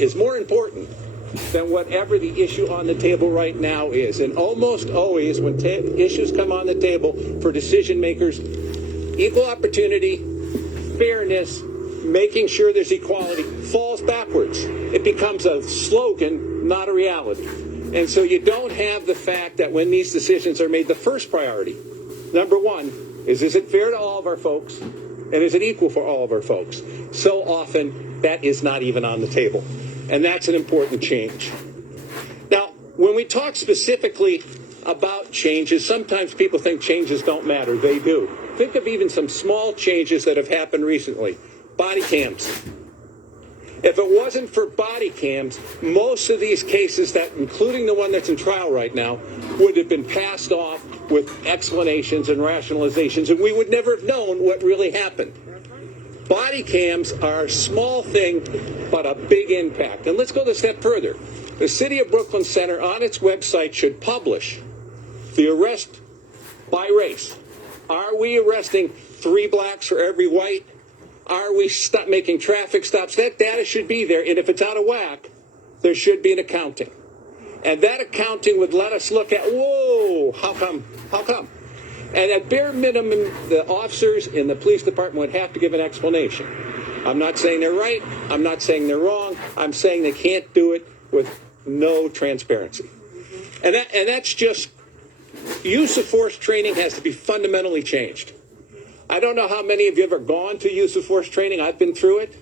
is more important than whatever the issue on the table right now is. And almost always when issues come on the table for decision makers, equal opportunity, fairness, making sure there's equality falls backwards. It becomes a slogan, not a reality. And so you don't have the fact that when these decisions are made, the first priority, number one, is it fair to all of our folks? And is it equal for all of our folks? So often, that is not even on the table. And that's an important change. Now, when we talk specifically about changes, sometimes people think changes don't matter. They do. Think of even some small changes that have happened recently. Body cams. If it wasn't for body cams, most of these cases, that, including the one that's in trial right now, would have been passed off with explanations and rationalizations, and we would never have known what really happened. Body cams are a small thing, but a big impact. And let's go a step further. The City of Brooklyn Center on its website should publish the arrest by race. Are we arresting 3 blacks for every white? Are we making traffic stops? That data should be there. And if it's out of whack, there should be an accounting. And that accounting would let us look at, whoa, how come? How come? And at bare minimum, the officers in the police department would have to give an explanation. I'm not saying they're right. I'm not saying they're wrong. I'm saying they can't do it with no transparency. And that's just, use of force training has to be fundamentally changed. I don't know how many of you have ever gone to use of force training. I've been through it.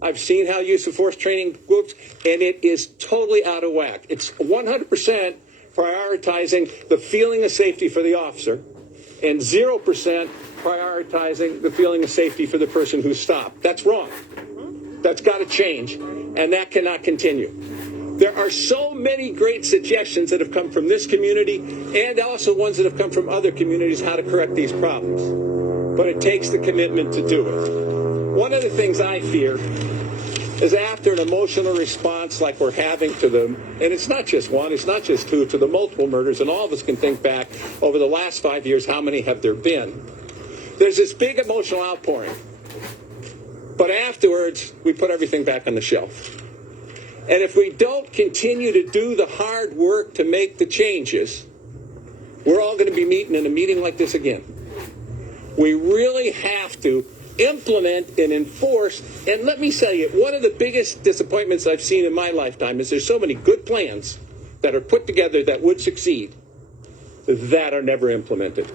I've seen how use of force training works, and it is totally out of whack. It's 100% prioritizing the feeling of safety for the officer and 0% prioritizing the feeling of safety for the person who stopped. That's wrong. That's got to change, and that cannot continue. There are so many great suggestions that have come from this community and also ones that have come from other communities how to correct these problems. But it takes the commitment to do it. One of the things I fear is after an emotional response like we're having to them, and it's not just one, it's not just two, to the multiple murders, and all of us can think back over the last 5 years, how many have there been? There's this big emotional outpouring. But afterwards, we put everything back on the shelf. And if we don't continue to do the hard work to make the changes, we're all going to be meeting in a meeting like this again. We really have to implement and enforce. And let me tell you, one of the biggest disappointments I've seen in my lifetime is there's so many good plans that are put together that would succeed that are never implemented.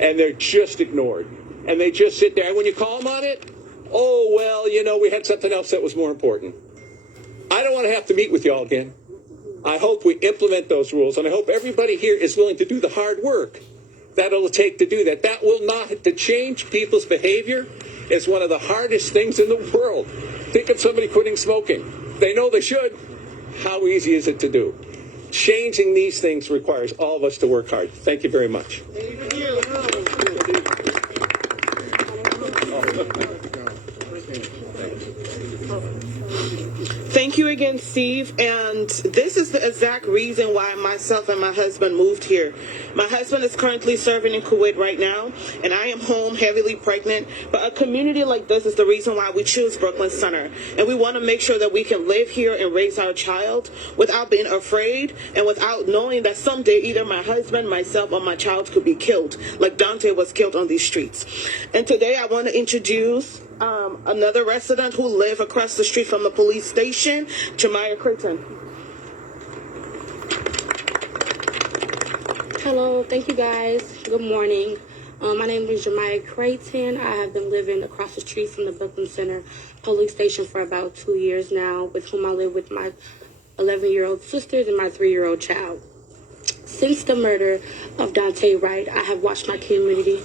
And they're just ignored. And they just sit there. And when you call them on it, oh, well, you know, we had something else that was more important. I don't want to have to meet with you all again. I hope we implement those rules. And I hope everybody here is willing to do the hard work that it'll take to do that. That will not, to change people's behavior is one of the hardest things in the world. Think of somebody quitting smoking. They know they should. How easy is it to do? Changing these things requires all of us to work hard. Thank you very much. Thank you. Thank you again, Steve. And this is the exact reason why myself and my husband moved here. My husband is currently serving in Kuwait right now, and I am home heavily pregnant. But a community like this is the reason why we choose Brooklyn Center. And we want to make sure that we can live here and raise our child without being afraid and without knowing that someday either my husband, myself, or my child could be killed, like Daunte was killed on these streets. And today I want to introduce another resident who lives across the street from the police station, Jemiah Creighton. Hello, thank you guys. Good morning. My name is Jemiah Creighton. I have been living across the street from the Brooklyn Center police station for about 2 years now, with whom I live with my 11-year-old sisters and my 3-year-old child. Since the murder of Daunte Wright, I have watched my community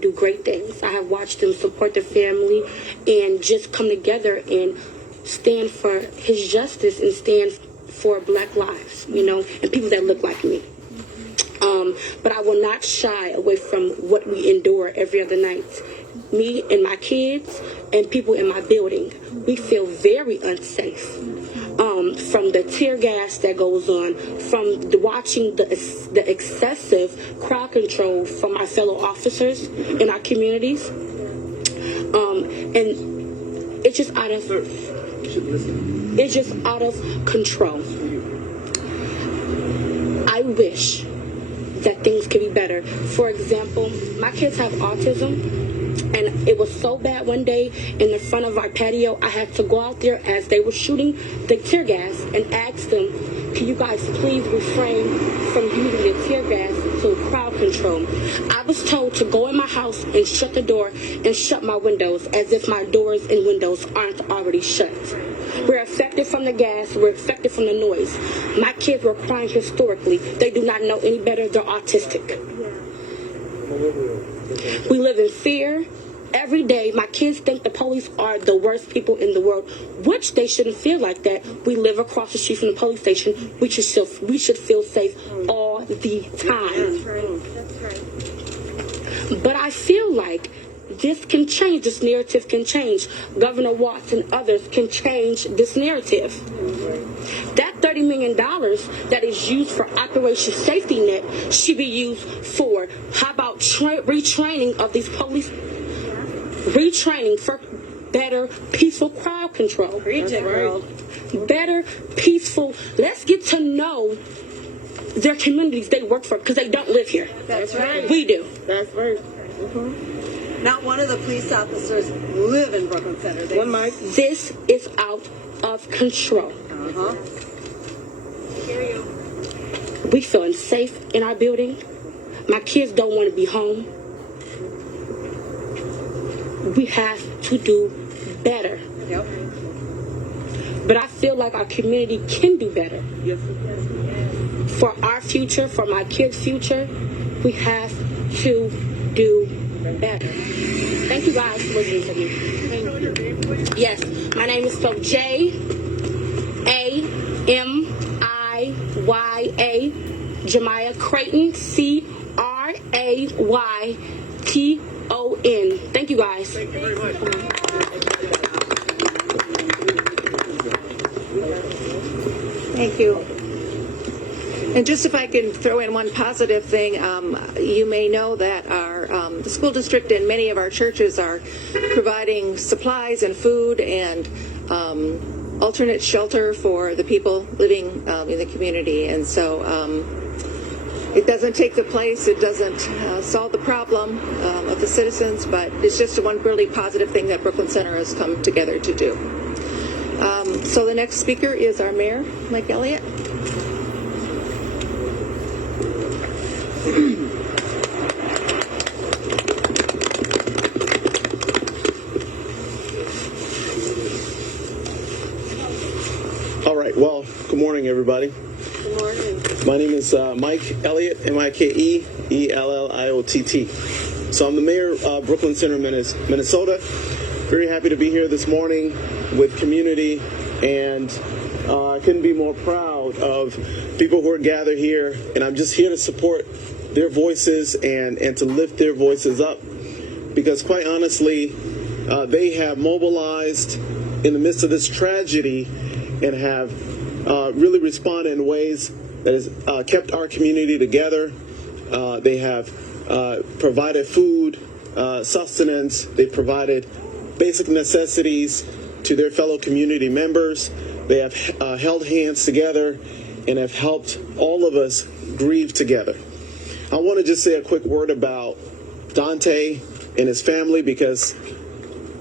do great things. I have watched them support their family and just come together and stand for his justice and stand for Black lives, you know, and people that look like me. But I will not shy away from what we endure every other night. Me and my kids and people in my building, we feel very unsafe. From the tear gas that goes on, from watching the excessive crowd control from our fellow officers in our communities. And It's just out of control. I wish that things could be better. For example, my kids have autism. And it was so bad one day in the front of our patio, I had to go out there as they were shooting the tear gas and ask them, can you guys please refrain from using the tear gas to crowd control? I was told to go in my house and shut the door and shut my windows as if my doors and windows aren't already shut. We're affected from the gas. We're affected from the noise. My kids were crying hysterically. They do not know any better. They're autistic. We live in fear. Every day, my kids think the police are the worst people in the world, which they shouldn't feel like that. We live across the street from the police station. We should feel safe all the time. That's right. But I feel like this can change. This narrative can change. Governor Watts and others can change this narrative. That $30 million that is used for Operation Safety Net should be used for, how about retraining of these police, retraining for better peaceful crowd control. Better peaceful, let's get to know their communities they work for, because they don't live here. That's right. We do. That's right. Not one of the police officers live in Brooklyn Center. One mic. This is out of control. We feel unsafe in our building. My kids don't want to be home. We have to do better. Yep. But I feel like our community can do better. Yes. For our future, for my kids' future, we have to do better. Thank you guys for listening to me. Yes, my name is spelled J-A-M-I-Y-A, Jemiah Creighton, C-R-A-Y-T-O-N. Thank you guys. Thank you very much. Thank you. And just if I can throw in one positive thing, you may know that the school district and many of our churches are providing supplies and food and alternate shelter for the people living in the community. And so it doesn't take the place, it doesn't solve the problem of the citizens, but it's just one really positive thing that Brooklyn Center has come together to do. So the next speaker is our mayor, Mike Elliott. All right, well, good morning, everybody. Good morning. My name is Mike Elliott, M-I-K-E-E-L-L-I-O-T-T. So I'm the mayor of Brooklyn Center, Minnesota. Very happy to be here this morning with community, and I couldn't be more proud of people who are gathered here, and I'm just here to support their voices and to lift their voices up, because quite honestly, they have mobilized in the midst of this tragedy and have really responded in ways that has kept our community together. They have provided food, sustenance. They've provided basic necessities to their fellow community members. They have held hands together and have helped all of us grieve together. I want to just say a quick word about Daunte and his family, because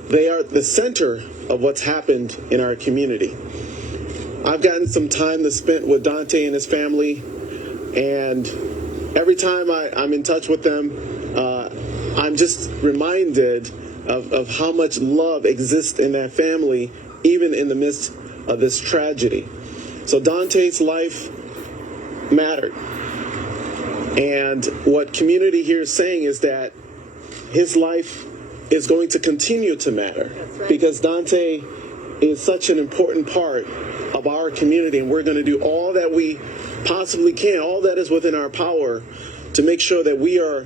they are the center of what's happened in our community. I've gotten some time to spend with Daunte and his family, and every time I'm in touch with them, I'm just reminded of how much love exists in that family, even in the midst of this tragedy. So Daunte's life mattered. And what community here is saying is that his life is going to continue to matter, because Daunte is such an important part of our community, and we're going to do all that we possibly can, all that is within our power, to make sure that we are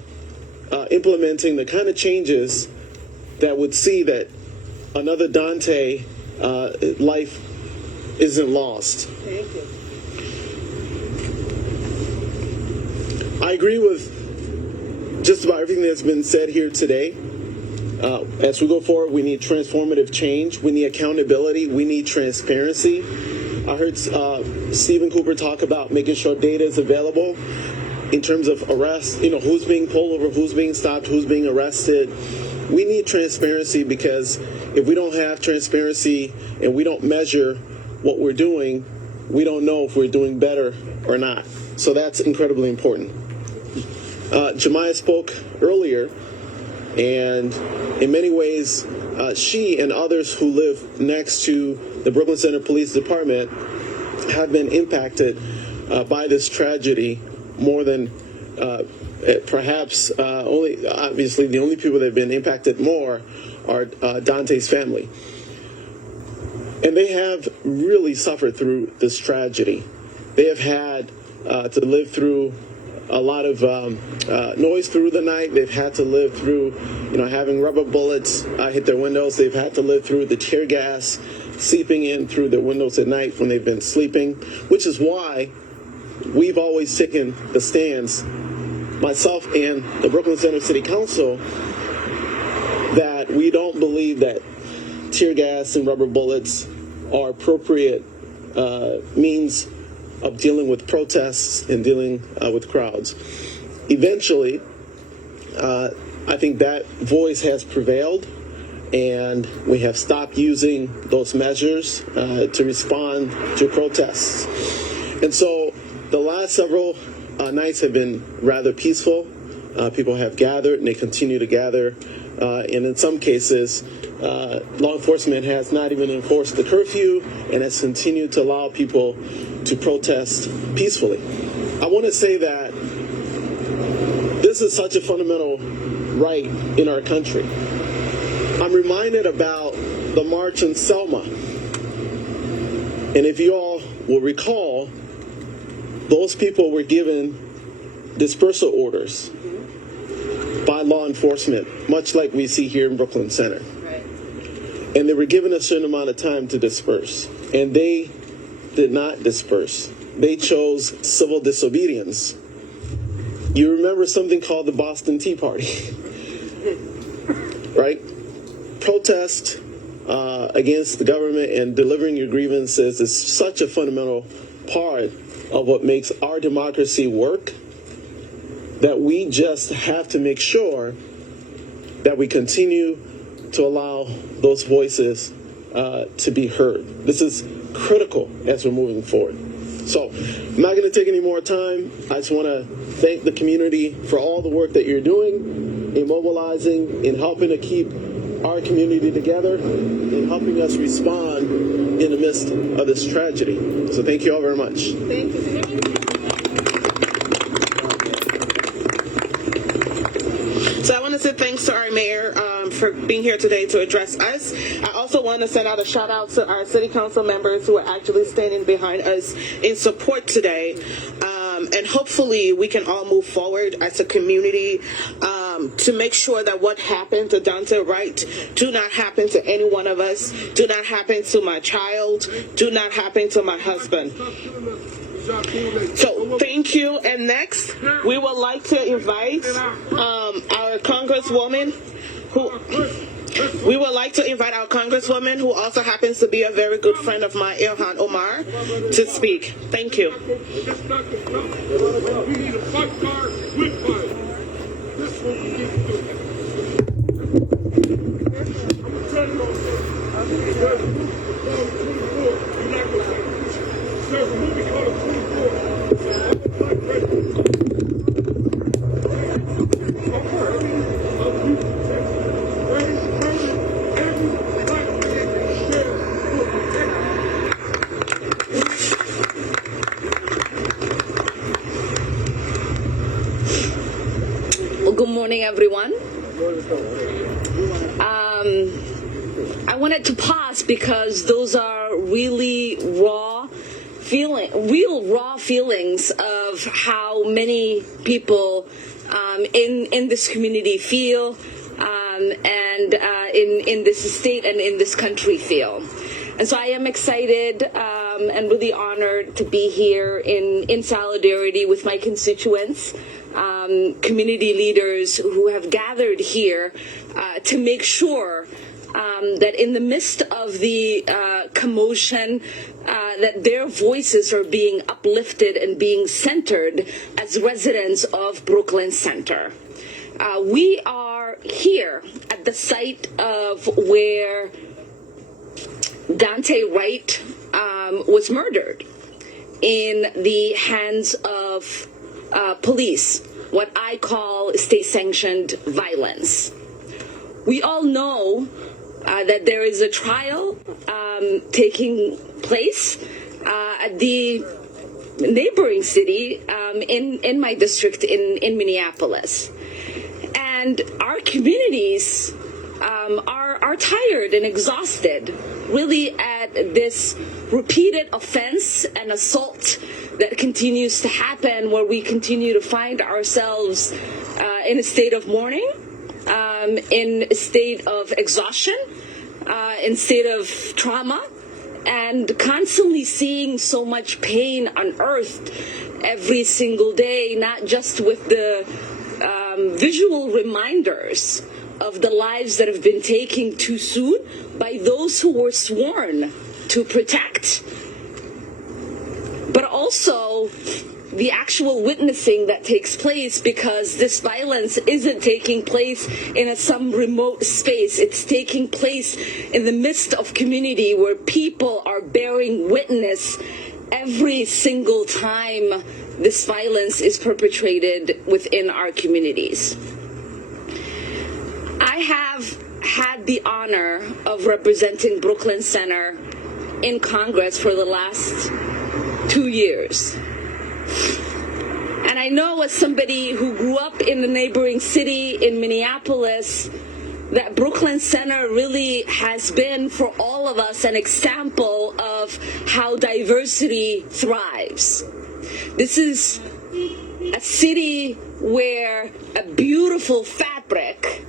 implementing the kind of changes that would see that another Daunte life isn't lost. Thank you. I agree with just about everything that's been said here today. As we go forward, we need transformative change. We need accountability. We need transparency. I heard Stephen Cooper talk about making sure data is available in terms of arrests, who's being pulled over, who's being stopped, who's being arrested. We need transparency, because if we don't have transparency and we don't measure what we're doing, we don't know if we're doing better or not. So that's incredibly important. Jemiah spoke earlier, and in many ways, she and others who live next to the Brooklyn Center Police Department have been impacted by this tragedy more than perhaps obviously the only people that have been impacted more are Daunte's family. And they have really suffered through this tragedy. They have had to live through a lot of noise through the night. They've had to live through, having rubber bullets hit their windows. They've had to live through the tear gas seeping in through their windows at night when they've been sleeping, which is why we've always taken the stance, myself and the Brooklyn Center City Council, that we don't believe that tear gas and rubber bullets are appropriate means of dealing with protests and dealing with crowds. Eventually, I think that voice has prevailed, and we have stopped using those measures to respond to protests. And so the last several nights have been rather peaceful. People have gathered, and they continue to gather. And in some cases, law enforcement has not even enforced the curfew and has continued to allow people to protest peacefully. I want to say that this is such a fundamental right in our country. I'm reminded about the march in Selma. And if you all will recall, those people were given dispersal orders by law enforcement, much like we see here in Brooklyn Center. Right. And they were given a certain amount of time to disperse. And they did not disperse. They chose civil disobedience. You remember something called the Boston Tea Party, right? Protest against the government and delivering your grievances is such a fundamental part of what makes our democracy work, that we just have to make sure that we continue to allow those voices to be heard. This is critical as we're moving forward. So I'm not going to take any more time. I just want to thank the community for all the work that you're doing in mobilizing, in helping to keep our community together, in helping us respond in the midst of this tragedy. So thank you all very much. Thank you. So I want to say thanks to our mayor for being here today to address us. I also want to send out a shout out to our city council members who are actually standing behind us in support today. And hopefully we can all move forward as a community to make sure that what happened to Daunte Wright do not happen to any one of us, do not happen to my child, do not happen to my husband. So thank you. And next, we would like to invite our congresswoman who also happens to be a very good friend of mine, Illan Omar, to speak. Thank you. Good morning, everyone. I wanted to pause because those are really raw feelings of how many people in this community feel and in this state and in this country feel. And so I am excited and really honored to be here in solidarity with my constituents community leaders who have gathered here to make sure that in the midst of the commotion, that their voices are being uplifted and being centered as residents of Brooklyn Center. We are here at the site of where Daunte Wright was murdered in the hands of police, what I call state-sanctioned violence. We all know that there is a trial taking place at the neighboring city in my district in Minneapolis. And our communities are tired and exhausted, really, at this repeated offense and assault that continues to happen, where we continue to find ourselves in a state of mourning, in a state of exhaustion, in a state of trauma, and constantly seeing so much pain unearthed every single day, not just with the visual reminders of the lives that have been taken too soon by those who were sworn to protect, but also the actual witnessing that takes place, because this violence isn't taking place in some remote space. It's taking place in the midst of community where people are bearing witness every single time this violence is perpetrated within our communities. I have had the honor of representing Brooklyn Center in Congress for the last 2 years. And I know, as somebody who grew up in the neighboring city in Minneapolis, that Brooklyn Center really has been, for all of us, an example of how diversity thrives. This is a city where a beautiful fabric,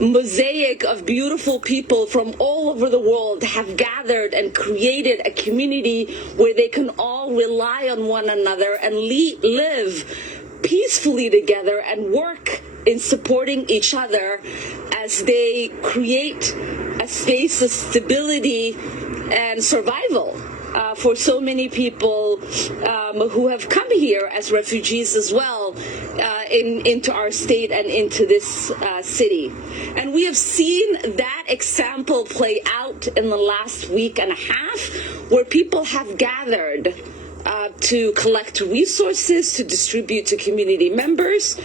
mosaic of beautiful people from all over the world have gathered and created a community where they can all rely on one another and live peacefully together and work in supporting each other as they create a space of stability and survival for so many people who have come here as refugees as well into our state and into this city. And we have seen that example play out in the last week and a half, where people have gathered to collect resources to distribute to community members,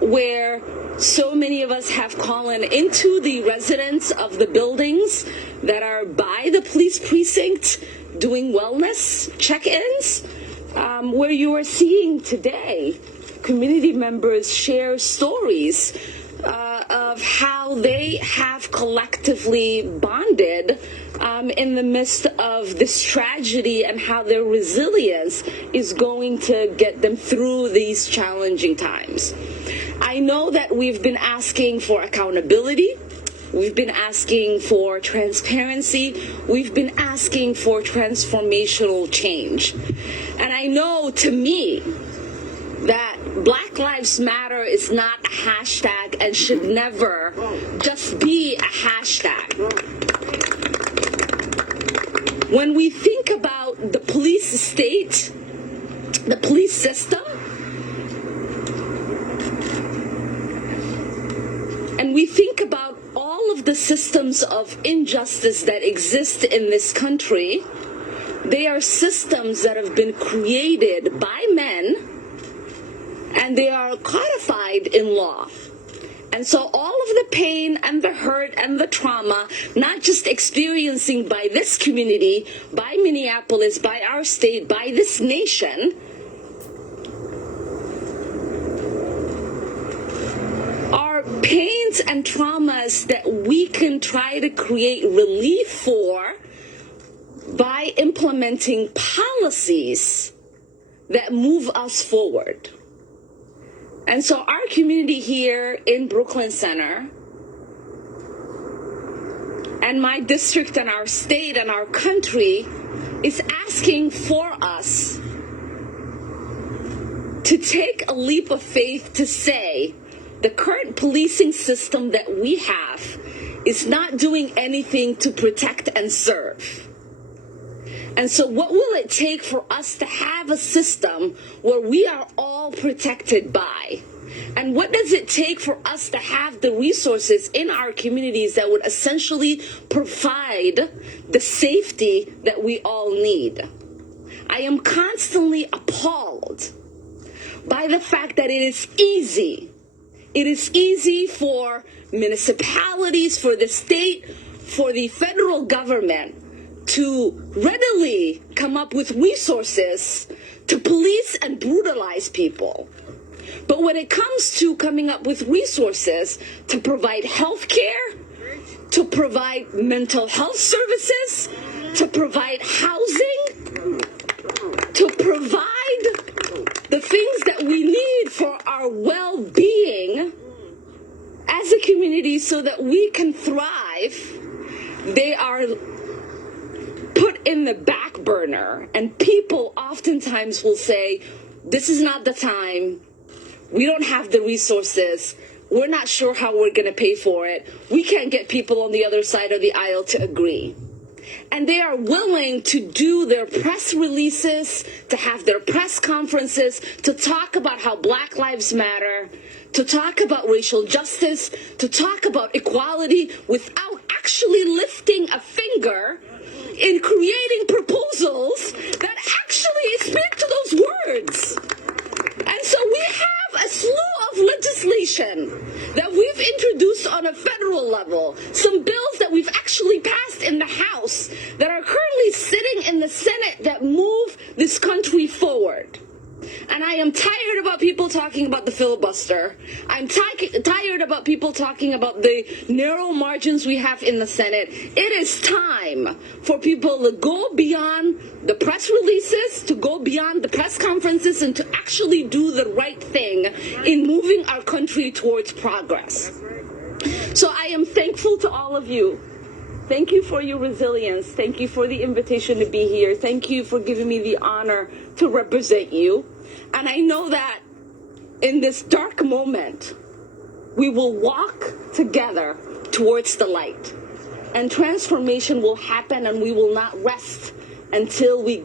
where so many of us have called into the residents of the buildings that are by the police precinct doing wellness check-ins, where you are seeing today community members share stories of how they have collectively bonded in the midst of this tragedy, and how their resilience is going to get them through these challenging times. I know that we've been asking for accountability. We've been asking for transparency. We've been asking for transformational change. And I know, to me, that Black Lives Matter is not a hashtag and should never just be a hashtag. When we think about the police state, the police system, and we think about all of the systems of injustice that exist in this country, they are systems that have been created by men, and they are codified in law. And so all of the pain and the hurt and the trauma, not just experiencing by this community, by Minneapolis, by our state, by this nation, are pains and traumas that we can try to create relief for by implementing policies that move us forward. And so our community here in Brooklyn Center, and my district and our state and our country, is asking for us to take a leap of faith to say the current policing system that we have is not doing anything to protect and serve. And so what will it take for us to have a system where we are all protected by? And what does it take for us to have the resources in our communities that would essentially provide the safety that we all need? I am constantly appalled by the fact that it is easy. It is easy for municipalities, for the state, for the federal government to readily come up with resources to police and brutalize people. But when it comes to coming up with resources to provide health care, to provide mental health services, to provide housing, to provide the things that we need for our well-being as a community so that we can thrive, they are put in the back burner. And people oftentimes will say, this is not the time. We don't have the resources. We're not sure how we're going to pay for it. We can't get people on the other side of the aisle to agree. And they are willing to do their press releases, to have their press conferences, to talk about how Black Lives Matter, to talk about racial justice, to talk about equality without actually lifting a finger in creating proposals that actually speak to those words. And so we have a slew of legislation that we've introduced on a federal level, some bills that we've actually passed in the House that are currently sitting in the Senate that move this country forward. And I am tired about people talking about the filibuster. I'm tired about people talking about the narrow margins we have in the Senate. It is time for people to go beyond the press releases, to go beyond the press conferences, and to actually do the right thing in moving our country towards progress. So I am thankful to all of you. Thank you for your resilience. Thank you for the invitation to be here. Thank you for giving me the honor to represent you. And I know that in this dark moment, we will walk together towards the light. And transformation will happen, and we will not rest until we